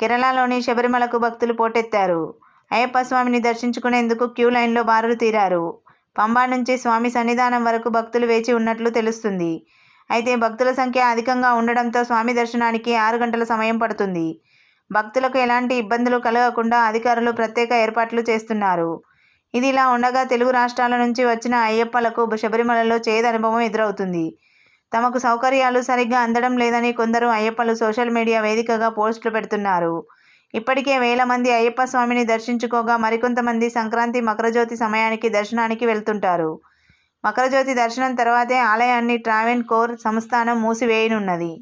కేరళలోని శబరిమలకు భక్తులు పోటెత్తారు. అయ్యప్ప స్వామిని దర్శించుకునేందుకు క్యూ లైన్లో బారులు తీరారు. పంబా నుంచి స్వామి సన్నిధానం వరకు భక్తులు వేచి ఉన్నట్లు తెలుస్తుంది. అయితే భక్తుల సంఖ్య అధికంగా ఉండడంతో స్వామి దర్శనానికి 6 గంటల సమయం పడుతుంది. భక్తులకు ఎలాంటి ఇబ్బందులు కలగకుండా అధికారులు ప్రత్యేక ఏర్పాట్లు చేస్తున్నారు. ఇదిలా ఉండగా తెలుగు రాష్ట్రాల నుంచి వచ్చిన అయ్యప్పలకు శబరిమలలో చేదు అనుభవం ఎదురవుతుంది. తమకు సౌకర్యాలు సరిగ్గా అందడం లేదని కొందరు అయ్యప్పలు సోషల్ మీడియా వేదికగా పోస్టులు పెడుతున్నారు. ఇప్పటికే వేల మంది అయ్యప్ప స్వామిని దర్శించుకోగా మరికొంతమంది సంక్రాంతి, మకరజ్యోతి సమయానికి దర్శనానికి వెళ్తుంటారు. మకరజ్యోతి దర్శనం తర్వాతే ఆలయాన్ని ట్రావెన్కోర్ సంస్థానం మూసివేయనున్నది.